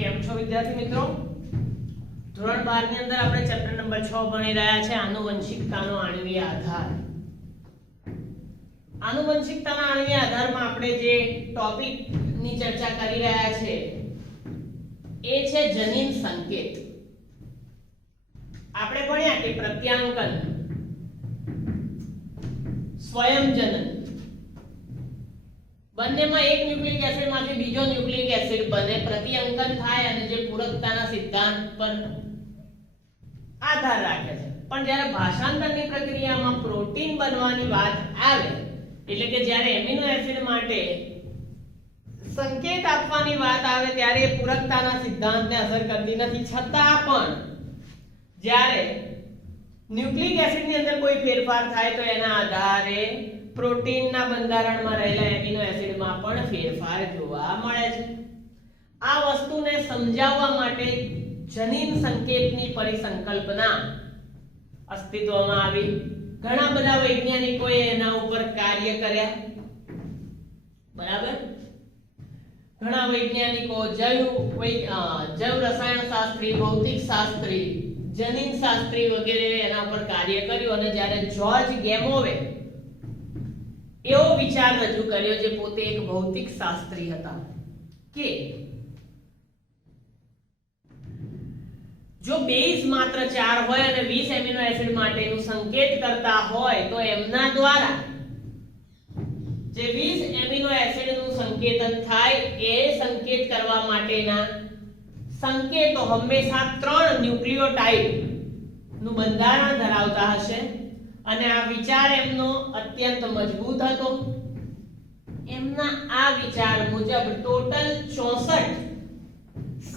કેમ છો વિદ્યાર્થી મિત્રો? ધોરણ 12 ની અંદર આપણે ચેપ્ટર નંબર 6 ભણી રહ્યા છે આનુવંશિકતાનો આણ્વીય આધાર. આનુવંશિકતાના આણ્વીય આધારમાં આપણે જે ટોપિક ની ચર્ચા કરી રહ્યા છે એ છે જનીન સંકેત. આપણે ભણ્યા કે પ્રત્યાંકન, સ્વયંજનન, બંનેમાં એક ન્યુક્લિક એસિડ માંથી બીજો ન્યુક્લિક એસિડ બને, પ્રતિઅંકન થાય અને જે પૂરકતાના સિદ્ધાંત પર આધાર રાખે છે. પણ જ્યારે ભાષાંતરની પ્રક્રિયામાં પ્રોટીન બનવાની વાત આવે, એટલે કે જ્યારે એમિનો એસિડ માટે સંકેત આપવાની વાત આવે ત્યારે એ પૂરકતાના સિદ્ધાંતને અસર કરતી નથી. છતાં પણ જ્યારે ન્યુક્લિક એસિડની અંદર કોઈ ફેરફાર થાય તો એના આધારે પ્રોટીનના બંધારણમાં રહેલા એમિનો એસિડમાં પણ ફેરફાર જોવા મળે છે. આ વસ્તુને સમજાવવા માટે જનીન સંકેતની પરિસંકલ્પના અસ્તિત્વમાં આવી. ઘણા બધા વૈજ્ઞાનિકોએ એના ઉપર કાર્ય કર્યા, બરાબર. ઘણા વૈજ્ઞાનિકો જૈવ રસાયણ શાસ્ત્રી, ભૌતિક શાસ્ત્રી, જનીન શાસ્ત્રી વગેરે એના ઉપર કાર્ય કર્યું. અને જ્યારે જ્યોર્જ ગેમોવે એવો વિચાર રજૂ કર્યો, જે પોતે એક ભૌતિક શાસ્ત્રી હતા, કે જો બેઝ માત્ર 4 હોય અને 20 એમિનો એસિડ માટેનું સંકેત કરતા હોય તો એમના દ્વારા જે 20 એમિનો એસિડનું સંકેતન થાય એ સંકેત કરવા માટેના સંકેતો હંમેશા 3 ન્યુક્લિયોટાઇડ નું બંધારણ ધરાવતા હશે. અને આ વિચાર એમનો અત્યંત મજબૂત હતો. એમના આ વિચાર મુજબ ટોટલ 64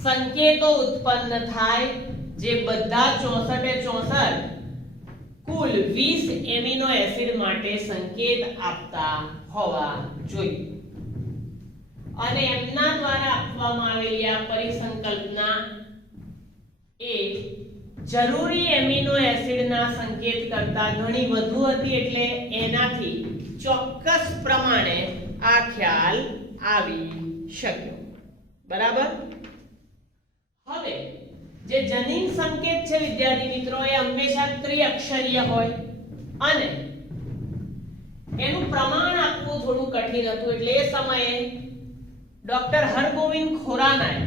સંકેતો ઉત્પન્ન થાય, જે બધા 64 કુલ 20 એમિનો એસિડ માટે સંકેત આપતા હોવા જોઈએ. અને એમના દ્વારા આપવામાં આવેલી આ પરિસંકલ્પના એ જરૂરી એમિનો એસિડના સંકેત કરતા ઘણી વધુ હતી, એટલે એનાથી ચોક્કસ પ્રમાણે આ ખ્યાલ આવી શક્યો, બરાબર. હવે જે જનીન સંકેત છે વિદ્યાર્થી મિત્રો, એ હંમેશા ત્રિઅક્ષરીય હોય અને એનું પ્રમાણ આપવું થોડું કઠિન હતું. એટલે એ સમયે ડોક્ટર હરગોવિંદ ખોરાનાએ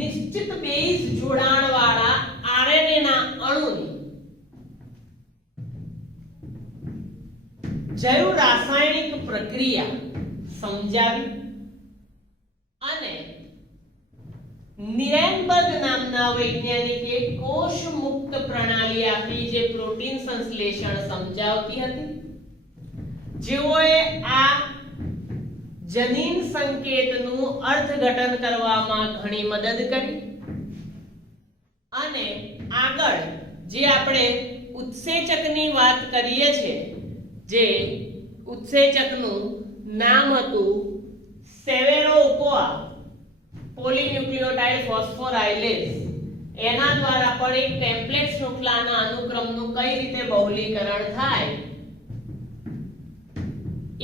નિશ્ચિત બેઝ જોડાણ વાળા આરએનએ ના અણુની જૈવ રાસાયણિક પ્રક્રિયા સમજાવી અને નિરેનબર્ગ નામના વૈજ્ઞાનિકે કોષ મુક્ત પ્રણાલી આપી, જે પ્રોટીન સંશ્લેષણ સમજાવતી હતી. જેઓએ આ જનીન સંકેતનું અર્થઘટન કરવામાં ઘણી મદદ કરી. અને આગળ જે આપણે ઉત્સેચકની વાત કરીએ છીએ, જે ઉત્સેચકનું નામ હતું સેવેરોકોઆ પોલીન્યુક્લિયોટાઇડ ફોસ્ફોરાયલેઝ, એના દ્વારા પણ એક ટેમ્પલેટ શૃંખલાના અનુક્રમનું કઈ રીતે બહુલીકરણ થાય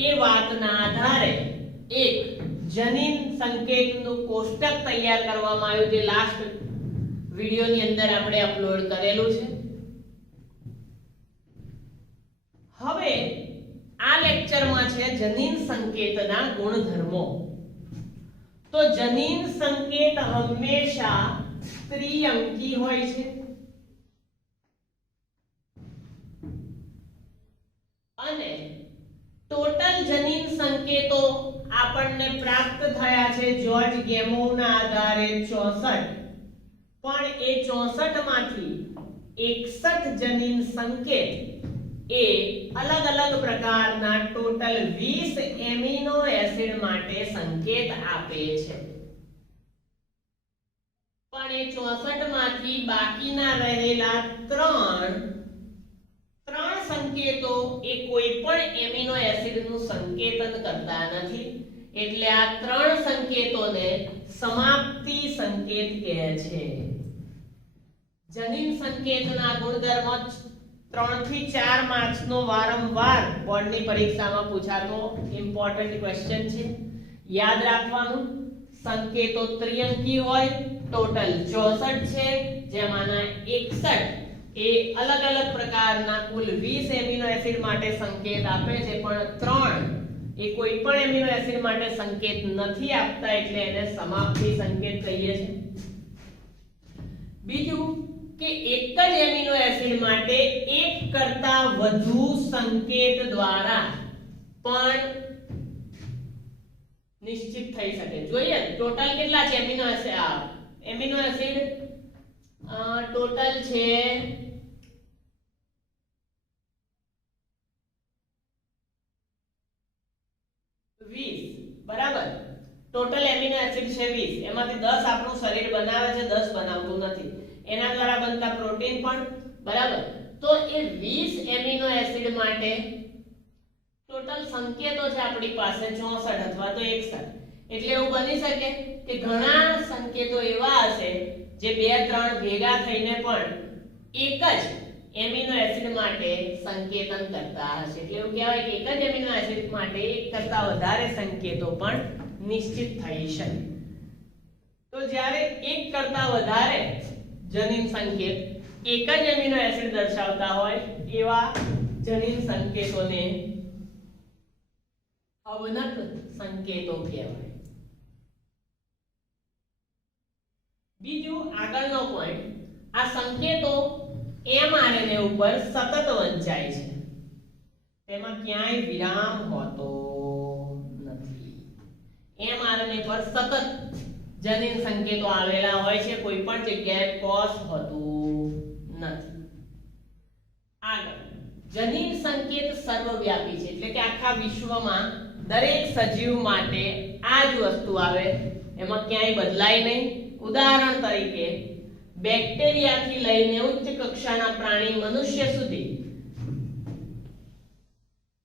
એ વાતના આધારે એક જનીન સંકેતનું કોષ્ટક તૈયાર કરવામાં આવ્યું, જે લાસ્ટ વિડિયોની અંદર આપણે અપલોડ કરેલું છે. હવે આ લેક્ચરમાં છે જનીન સંકેતના ગુણધર્મો. તો જનીન સંકેત હંમેશા ત્રિઅંકી હોય છે અને ટોટલ જનીન સંકેતો આપણને પ્રાપ્ત થયા છે જ્યોર્જ ગેમોવના આધારે 64. પણ એ 64 માંથી 61 જનીન સંકેત એ અલગ અલગ પ્રકારના ટોટલ 20 એમિનો એસિડ માટે સંકેત આપે છે. પણ એ 64 માંથી બાકીના રહેલા 3 સંકેતો એ કોઈ પણ એમિનો એસિડનું સંકેતન કરતા નથી. એટલે આ 3 સંકેતોને સમાપ્તિ સંકેત કહે છે. જનીન સંકેતના ગુણધર્મો 3 થી 4 માર્ક્સ નો વારંવાર બોર્ડની પરીક્ષામાં પૂછાતો ઇમ્પોર્ટન્ટ ક્વેશ્ચન છે. યાદ રાખવાનું, સંકેતો ત્રિઅંકી હોય, ટોટલ 64 છે, જેમાંના 61 એ અલગ અલગ પ્રકારના કુલ 20 એમિનો એસિડ માટે સંકેત આપે છે, પણ 3 એ કોઈ પણ એમિનો એસિડ માટે સંકેત નથી આપતા, એટલે એને સમાપ્તિ સંકેત કહીએ છીએ. બીજું કે એક જ એમિનો એસિડ માટે એક કરતા વધુ સંકેત દ્વારા પણ નિશ્ચિત થઈ શકે. જોઈએ ટોટલ કેટલા છે એમિનો એસિડ ટોટલ છે 20, બરાબર. ટોટલ એમિનો એસિડ છે 20, એમાંથી 10 આપણું શરીર બનાવે છે, 10 બનાવતું નથી. એના દ્વારા બનતા પ્રોટીન પણ, બરાબર. તો એ 20 એમિનો એસિડ માટે ટોટલ સંકેતો છે આપણી પાસે 64 અથવા તો 61. એટલે એવું બની શકે કે ઘણા સંકેતો એવા હશે જે 2-3 ભેગા થઈને પણ એક જ એમિનો એસિડ માટે સંકેતન કરતા હશે. એટલે એવું કહેવાય કે એક જ એમિનો એસિડ માટે એક કરતા વધારે સંકેતો પણ નિશ્ચિત થઈ શકે. તો જ્યારે એક કરતા વધારે જનીન સંકેત એક જ એમિનો એસિડ દર્શાવતા હોય એવા જનીન સંકેતોને અવનત સંકેતો કહેવાય. બીજું આગળનો પોઈન્ટ, આ સંકેતો mRNA ઉપર સતત વંચાય છે, તેમાં ક્યાંય વિરામ હોતો નથી. mRNA પર સતત જનીન સંકેતો આવેલા હોય છે, કોઈ પણ જગ્યાએ પોઝ હોતું નથી. આગળ, જનીન સંકેત સર્વવ્યાપી છે, એટલે કે આખા વિશ્વમાં દરેક સજીવ માટે આ જ વસ્તુ આવે, એમાં ક્યાંય બદલાય નહીં. ઉદાહરણ તરીકે બેક્ટેરિયાથી લઈને ઉચ્ચ કક્ષાના પ્રાણી મનુષ્ય સુધી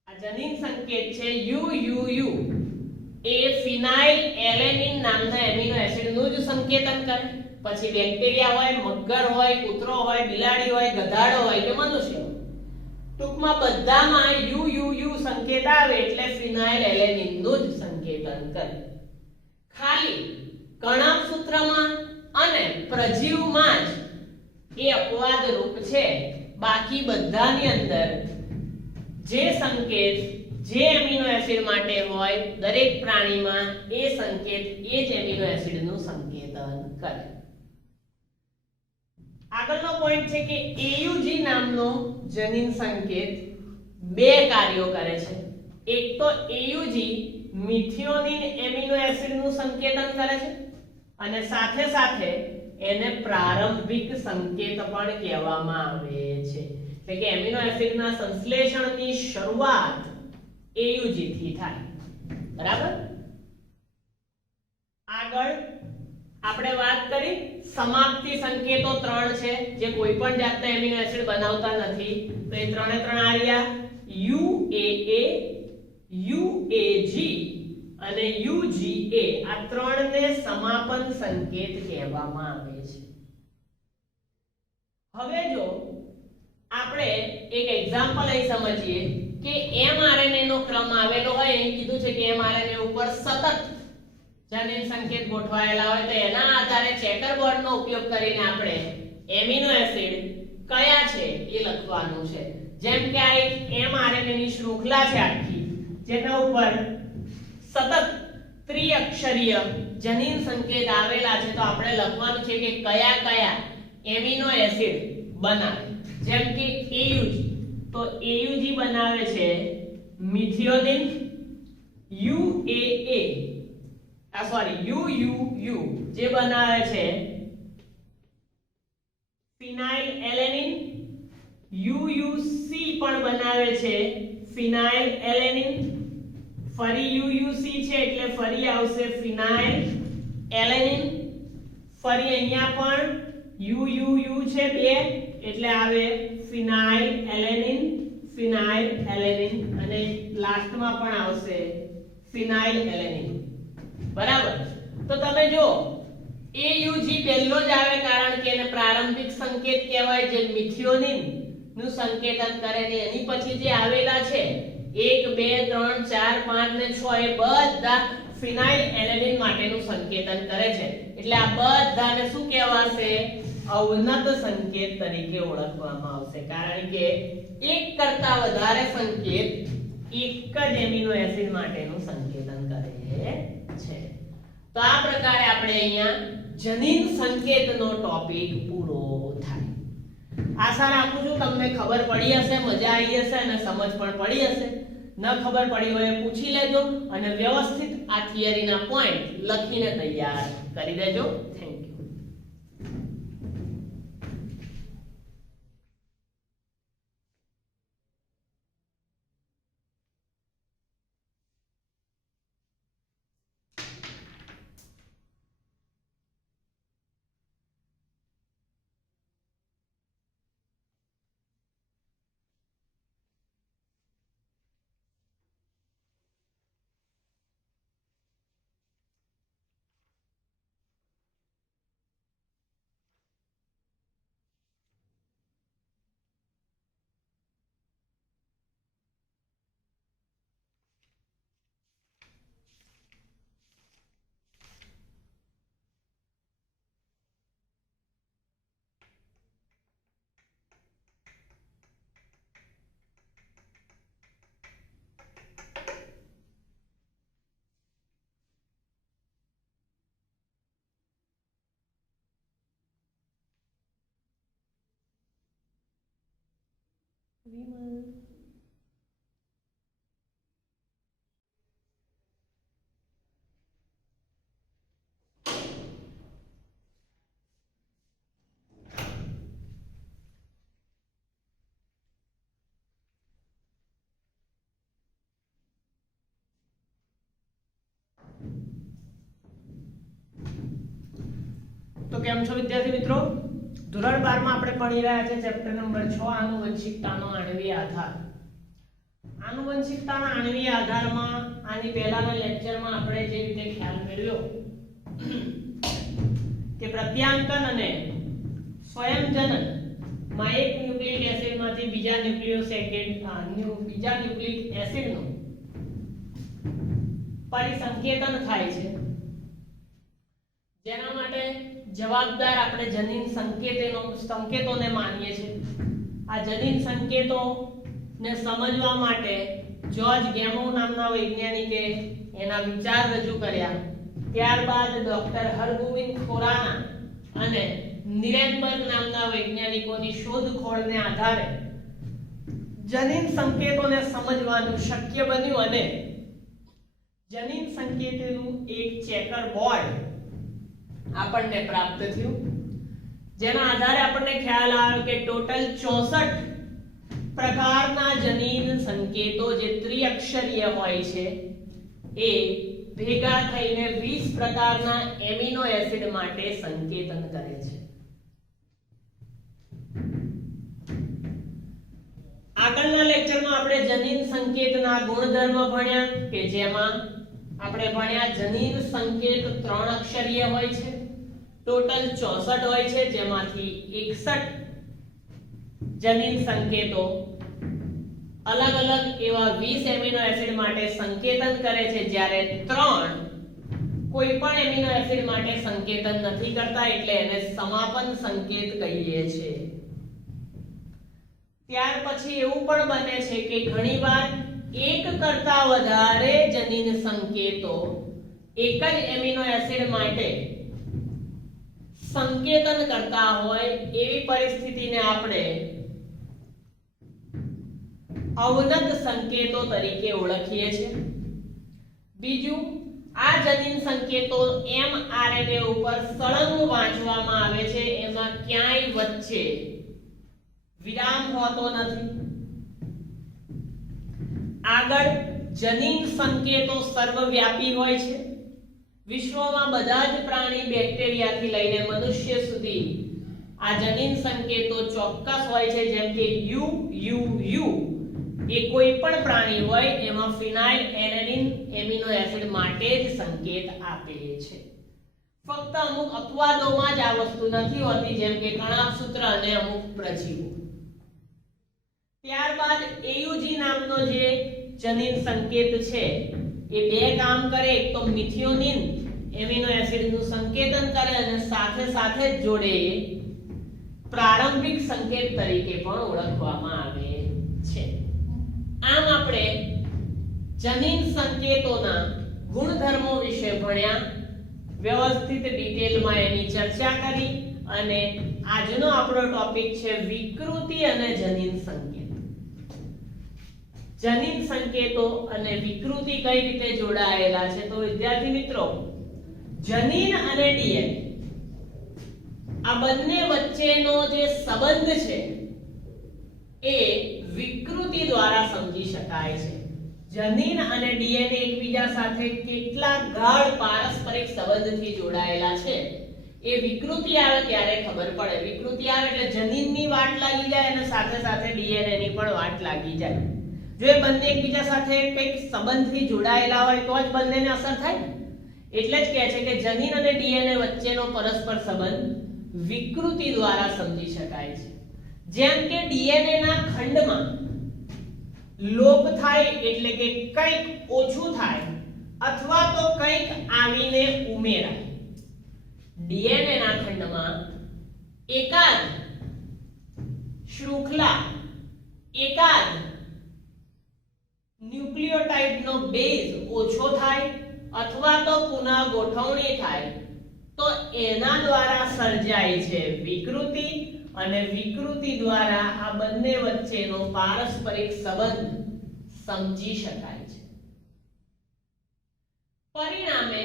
આ જનીન સંકેત છે UUU એ ફિનાઇલ એલેનિન નામના એમિનો એસિડનું જ સંકેતન કરે. પછી બેક્ટેરિયા હોય, મગર હોય, કૂતરો હોય, બિલાડી હોય, ગધાડો હોય કે મનુષ્ય હોય, ટૂંકમાં બધામાં UUU સંકેત આવે એટલે ફિનાઇલ એલેનિનનું જ સંકેતન કરે. ખાલી કણકસૂત્રમાં અને પ્રજીવમાં જ એ અપવાદ રૂપ છે. બાકી બધાની અંદર જે સંકેત જે એમિનો એસિડ માટે હોય દરેક પ્રાણીમાં એ સંકેત એ જ એમિનો એસિડનું સંકેતન કરે. આગળનો પોઈન્ટ છે કે AUG નામનો જનીન સંકેત બે કાર્યો કરે છે. એક તો AUG મિથિયોનિન એમિનો એસિડનું સંકેતન કરે છે અને સાથે સાથે એને પ્રારંભિક સંકેત પણ કહેવામાં આવે છે. એટલે કે એમિનો એસિડના સંશ્લેષણની શરૂઆત AUG થી થાય, બરાબર. આગળ આપણે વાત કરી સમાપ્તિ સંકેતો 3 છે જે કોઈ પણ જાતના એમિનો એસિડ બનાવતા નથી. તો એ ત્રણે ત્રણ આ રહ્યા UAA, UAG અને UGA. આ ત્રણને સમાપન સંકેત કહેવામાં આવે છે. હવે જો આપણે એક એક્ઝામ્પલ અહીં સમજીએ કે mRNA નો ક્રમ આવેલો હોય, અહીં કીધું છે કે mRNA ઉપર સતત જનીન સંકેત ગોઠવાયેલા હોય, તો એના આધારે ચેકર બોર્ડનો ઉપયોગ કરીને આપણે એમિનો એસિડ કયા છે એ લખવાનું છે. જેમ કે આ એક mRNA ની શૃંખલા છે આખી, જેના ઉપર સતત ત્રિઅક્ષરીય જનીન સંકેત આવેલા છે, તો આપણે લખવાનું છે કે કયા કયા એમિનો એસિડ બનાવે. જેમ કે AUG, તો AUG બનાવે છે મિથિયોનિન, UUU જે બનાવે છે ફિનાઇલ એલેનિન, UUC પણ બનાવે છે ફિનાઇલ એલેનિન, ફરી UUC છે એટલે ફરી આવશે ફિનાઇલ એલેનિન, ફરી અહીંયા પણ UUU છે બે એટલે આવે ફિનાઇલ એલેનિન, ફિનાઇલ એલેનિન અને લાસ્ટમાં પણ આવશે ફિનાઇલ એલેનિન, બરાબર. તો તમે જો AUG પહેલો જ આવે કારણ કે એને પ્રારંભિક સંકેત કહેવાય, જે મિથિયોનિન નું સંકેતન કરે છે. એની પછી જે આવેલા છે 1 2 3 4 5 ને 6 એ બધા ફિનાઇલ એલેનિન માટેનું સંકેતન કરે છે. એટલે આ બધાને શું કહેવાશે? અવનત સંકેત તરીકે ઓળખવામાં આવશે, કારણ કે એક કરતા વધારે સંકેત એક જ એમિનો એસિડ માટેનું સંકેતન કરે છે. તો આ પ્રકારે આપણે અહીંયા જનીન સંકેતનો ટોપિક પૂરો થાય. આશા રાખું છું તમને ખબર પડી હશે, મજા આવી હશે અને સમજ પણ પડી હશે. ન ખબર પડી હોય પૂછી લેજો અને વ્યવસ્થિત આ થિયરીના પોઈન્ટ લખીને તૈયાર કરી દેજો. Thank you. તો કેમ છો વિદ્યાર્થી મિત્રો? ધોરણ 12 માં આપણે ભણી રહ્યા છે ચેપ્ટર નંબર 6 આનુવંશિકતાનો આણ્વીય આધાર. આનુવંશિકતાના આણ્વીય આધારમાં આની પહેલાના લેક્ચરમાં આપણે જે રીતે ખ્યાલ મેળવ્યો કે પ્રત્યાંકન અને સ્વયંજનન માં એક ન્યુક્લિક એસિડમાંથી બીજા ન્યુક્લિક એસિડનું પરિસંકેતન થાય છે, જેના માટે જવાબદાર આપણે જનીન સંકેતોને માનીએ છીએ. આ જનીન સંકેતોને સમજવા માટે જ્યોર્જ ગેમો નામના વૈજ્ઞાનિકે એના વિચાર રજૂ કર્યા. ત્યારબાદ ડોક્ટર હરગોવિંદ ખોરાના અને નિરેનબર્ગ નામના વૈજ્ઞાનિકોની શોધખોળને આધારે જનીન સંકેતોને સમજવાનું શક્ય બન્યું અને જનીન સંકેતોનું એક ચેકર બોર્ડ આપણને પ્રાપ્ત થયું, જેના આધારે આપણને ખ્યાલ આવ્યો કે ટોટલ 64 પ્રકારના જનીન સંકેતો જે ત્રિઅક્ષરીય હોય છે એ ભેગા થઈને 20 પ્રકારના એમિનો એસિડ માટે સંકેતન કરે છે. આગળના લેક્ચરમાં આપણે જનીન સંકેતના ગુણધર્મ ભણ્યા કે જેમાં આપણે ભણ્યા જનીન સંકેત 3 અક્ષરીય હોય છે, ટોટલ 64 હોય છે, જેમાંથી 61 જનીન સંકેતો અલગ અલગ એવા 20 એમિનો એસિડ માટે સંકેતન કરે છે, જ્યારે 3 કોઈ પણ એમિનો એસિડ માટે સંકેતન નથી કરતા, એટલે એને સમાપન સંકેત કહીએ છીએ. ત્યાર પછી એવું પણ બને છે કે ઘણીવાર એક કરતા વધારે જનીન સંકેતો એક જ એમિનો એસિડ માટે સંકેતન કરતા હોય એવી પરિસ્થિતિને આપણે અવનત સંકેતો તરીકે ઓળખીએ છીએ. બીજું, આ જનીન સંકેતો mRNA ઉપર સળંગ વાંચવામાં આવે છે, એમાં ક્યાંય વચ્ચે વિરામ હોતો નથી. આગળ જનીન સંકેતો સર્વવ્યાપી હોય છે. વિશ્વમાં બધા જ પ્રાણી બેક્ટેરિયાથી લઈને મનુષ્ય સુધી આ જનીન સંકેતો ચોક્કસ હોય છે, જેમ કે UUU એ કોઈ પણ પ્રાણી હોય એમાં ફિનાઇલ એલેનિન એમિનો એસિડ માટે જ સંકેત આપે છે. ફક્ત અમુક અપવાદોમાં જ આ વસ્તુ નથી હોતી, જેમ કે કણાભસૂત્ર અને અમુક પ્રજીવો. ત્યારબાદ AUG નામનો જે જનીન સંકેત છે એ બે કામ કરે, એક તો મિથિયોનિન એમિનો એસિડ નું સંકેતન કરે અને સાથે સાથે જ જોડે પ્રારંભિક સંકેત તરીકે પણ ઓળખવામાં આવે છે. આમ આપણે જનીન સંકેતોના ગુણધર્મો વિશે ભણ્યા, વ્યવસ્થિત ડિટેલમાં એની ચર્ચા કરી અને આજનો આપણો ટોપિક છે વિકૃતિ અને જનીન સંકેત. જનીન સંકેતો અને વિકૃતિ કઈ રીતે જોડાયેલા છે? તો વિદ્યાર્થી મિત્રો, જનીન અને DNA આ બંને વચ્ચેનો જે સંબંધ છે એ વિકૃતિ દ્વારા સમજી શકાય છે. જનીન અને DNA એકબીજા સાથે કેટલા ગાઢ પારસ્પરિક સંબંધથી જોડાયેલા છે એ વિકૃતિ આવે ત્યારે ખબર પડે. વિકૃતિ આવે એટલે જનીનની વાટ લાગી જાય અને સાથે સાથે DNA ની પણ વાટ લાગી જાય. જો એ બંને એકબીજા સાથે કંઈક સંબંધથી જોડાયેલા હોય તો જ બંનેને અસર થાય. એટલે જ કહે છે કે જનીન અને DNA વચ્ચેનો પરસ્પર સંબંધ વિકૃતિ દ્વારા સમજી શકાય છે. જેમ કે DNA ના ખંડમાં લોપ થાય એટલે કે કંઈક ઓછું થાય અથવા તો કંઈક આવીને ઉમેરાય. DNA ના ખંડમાં એકાદ શૃંખલા, એકાદ ન્યુક્લિયોટાઇડનો બેઝ ઓછો થાય અથવા તો પુનઃ ગોઠવણી થાય તો એના દ્વારા સર્જાય છે વિકૃતિ, અને વિકૃતિ દ્વારા આ બંને વચ્ચેનો પારસ્પરિક સંબંધ સમજી શકાય છે. પરિણામે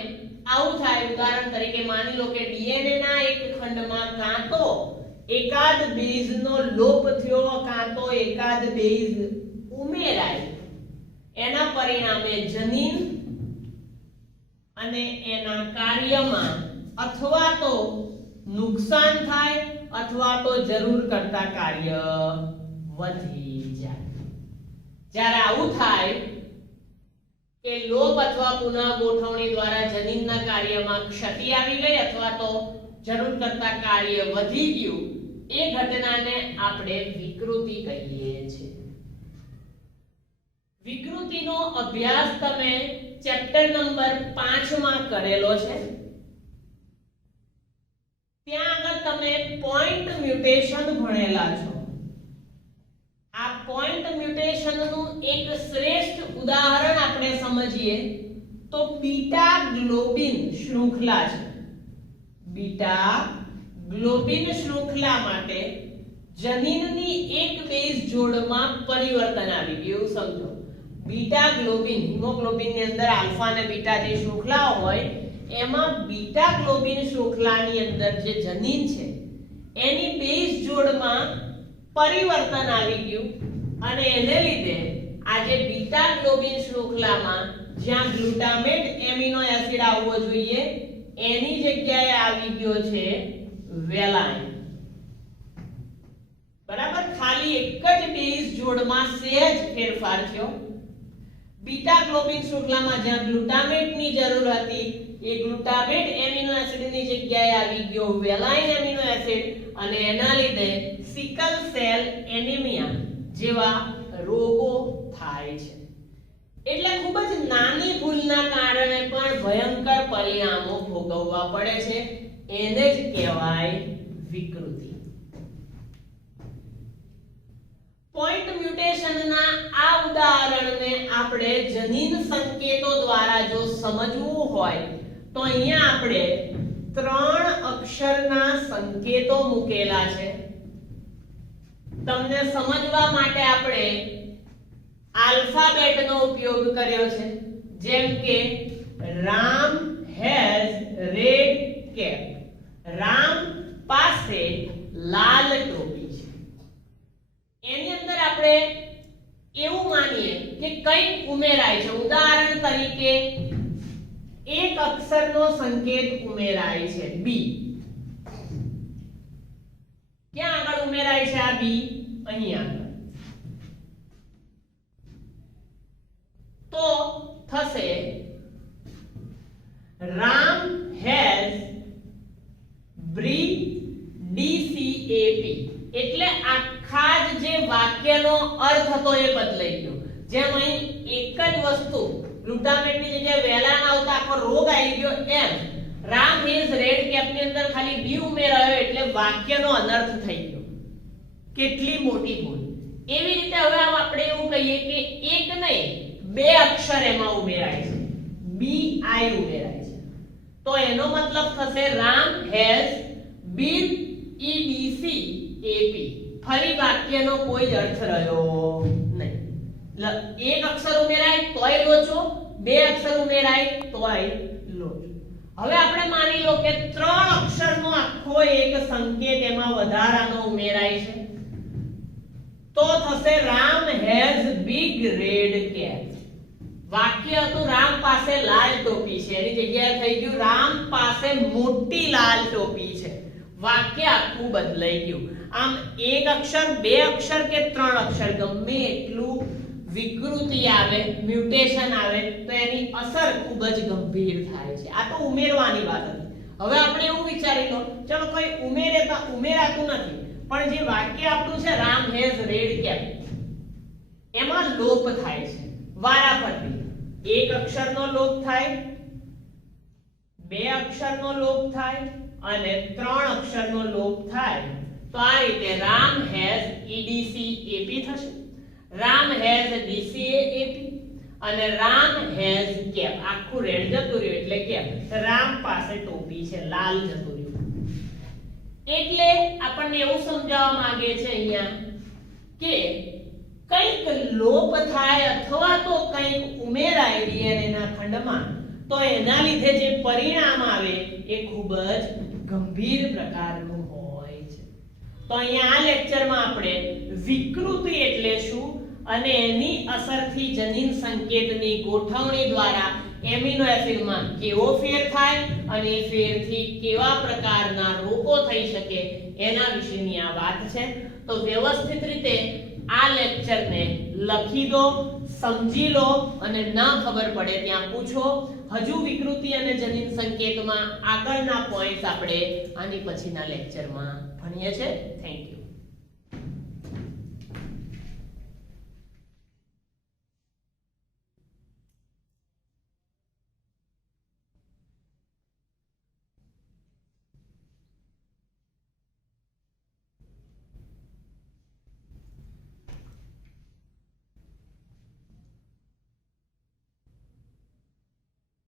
આવું થાય. ઉદાહરણ તરીકે માની લો કે DNA ના એક ખંડમાં કાં તો એકાદ બેઝનો લોપ થયો કાં તો એકાદ બેઝ ઉમેરાય. એના પરિણામે જનીન અને એના કાર્યમાં અથવા તો નુકસાન થાય અથવા તો જરૂર કરતા કાર્ય વધી જાય. જ્યારે આવું થાય કે લોપ અથવા પુનઃ ગોઠવણી દ્વારા જનીનના કાર્યમાં ક્ષતિ આવી ગઈ અથવા તો જરૂર કરતા કાર્ય વધી ગયું, એ ઘટનાને આપણે વિકૃતિ કહીએ છીએ. વિકૃતિનો અભ્યાસ તમે ચેપ્ટર નંબર 5 માં કરેલો છે. ત્યાં આગળ તમે પોઈન્ટ મ્યુટેશન ભણેલા છો. આ પોઈન્ટ મ્યુટેશનનું એક શ્રેષ્ઠ ઉદાહરણ આપણે સમજીએ તો બીટા ગ્લોબિન શૃંખલા છે. બીટા ગ્લોબિન શૃંખલા માટે જનીનની એક બેઝ જોડમાં પરિવર્તન આવી ગયું. સમજો, બીટા ગ્લોબિન, હિમોગ્લોબિનની અંદર આલ્ફા અને બીટા જે શૃંખલાઓ હોય એમાં બીટા ગ્લોબિન શૃંખલાની અંદર જે જનીન છે એની બેઝ જોડમાં પરિવર્તન આવી ગયું અને એને લીધે આજે બીટા ગ્લોબિન શૃંખલામાં જ્યાં ગ્લુટામેટ એમિનો એસિડ આવવો જોઈએ એની જગ્યાએ આવી ગયો છે વેલાઇન. બરાબર, ખાલી એક જ બેઝ જોડમાં સહેજ ફેરફાર થયો. બીટા ગ્લોબિન શૃંખલામાં જ્યાં ગ્લુટામેટની જરૂર હતી એ ગ્લુટામેટ એમિનો એસિડની જગ્યાએ આવી ગયો વેલાઇન એમિનો એસિડ અને એના લીધે સિકલ સેલ એનિમિયા જેવા રોગો થાય છે. એટલે ખૂબ જ નાની ભૂલના કારણે પણ ભયંકર પરિણામો ભોગવવા પડે છે. એને જ કહેવાય વિકૃતિ. પોઈન્ટ મ્યુટેશનના આ ઉદાહરણને આપણે જનીન સંકેતો દ્વારા જો સમજવું હોય તો અહીંયા આપણે 3 અક્ષરના સંકેતો મૂકેલા છે. તમને સમજવા માટે આપણે આલ્ફાબેટનો ઉપયોગ કર્યો છે. જેમ કે Ram has red cap. Ram પાસે લાલ ટોપી છે. એની અંદર આપણે એવું માનીએ કે કંઈક ઉમેરાય છે. ઉદાહરણ તરીકે એક અક્ષરનો સંકેત ઉમેરાય છે બી. ક્યાં આગળ ઉમેરાય છે આ બી? અહીં આગળ. તો થશે રામ હેઝ બ્રીથ DCAP. એટલે આખા જ જે જે વાક્યનો અર્થ હતો એ બદલાઈ ગયો. જેમ અહીં એક જ વસ્તુ ગ્લુટામેટની જગ્યાએ વેલાના આવતા આખો રોગ આવી ગયો, એમ રામ ઇઝ રેડ કેપની અંદર ખાલી બી ઉમેરાયો એટલે વાક્યનો અનર્થ થઈ ગયો. કેટલી મોટી ભૂલ. એવી રીતે હવે આપણે એવું કહીએ કે એક નહીં બે અક્ષર એમાં ઉમેરાય છે, બી આઈ ઉમેરાય છે, તો એનો મતલબ થશે રામ હેઝ બીન ઈડીસી એપી. ફરી વાક્યનો કોઈ જ અર્થ રહ્યો નહીં. એક અક્ષર ઉમેરાય તોય લોચો, બે અક્ષર ઉમેરાય તોય લોચો. હવે આપણે માની લો કે ત્રણ અક્ષરનો આખો એક સંકેત એમાં વધારાનો ઉમેરાય છે, તો થશે Ram has big red cap. વાક્ય હતું રામ પાસે લાલ ટોપી છે, એની જગ્યાએ થઈ ગયું રામ પાસે મોટી લાલ ટોપી છે. વાક્ય આખું બદલાઈ ગયું. આમ એક અક્ષર, બે અક્ષર કે ત્રણ અક્ષર ગમે એટલું વિકૃતિ આવે, મ્યુટેશન આવે તો એની અસર ખૂબ જ ગંભીર થાય છે. આ તો ઉમેરવાની વાત હતી. હવે આપણે એવું વિચારી લો, ચલો કોઈ ઉમેરાતું નથી, પણ જે વાક્ય આપણું છે રામ હેઝ રેડ કેપ, એમાં લોપ થાય છે વારાફરતી. એક અક્ષરનો લોપ થાય, બે અક્ષરનો લોપ થાય અને ત્રણ અક્ષરનો લોપ થાય. તો આ રીતે રામ હેઝ ઈડીસી એપી થશે, રામ હેઝ ડીસીએ એપી અને રામ હેઝ કેપ. આખું રેડ જતું રહ્યું એટલે કેપ. રામ પાસે ટોપી છે, લાલ જતું રહ્યું. એટલે આપણને એવું સમજાવવા માંગે છે અહીંયા કે કંઈક લોપ થાય અથવા તો કંઈક ઉમેરાય ડીએનએ ના ખંડમાં, તો એના લીધે જે પરિણામ આવે એ ખૂબ જ ગંભીર પ્રકારનું હોય છે. તો અહીંયા આ લેક્ચરમાં આપણે વિકૃતિ એટલે શું અને એની અસરથી જનીન સંકેતની ગોઠવણી દ્વારા એમિનો એસિડમાં કેવો ફેર થાય અને એ ફેરથી કેવા પ્રકારના રોગો થઈ શકે એના વિશેની આ વાત છે. તો વ્યવસ્થિત રીતે આ લેક્ચરને લખી દો, સમજી લો અને ના ખબર પડે ત્યાં પૂછો. હજુ વિકૃતિ અને જનીન સંકેતમાં આગળના પોઈન્ટ્સ આપણે આની પછીના લેક્ચરમાં ભણીએ છીએ. Thank you.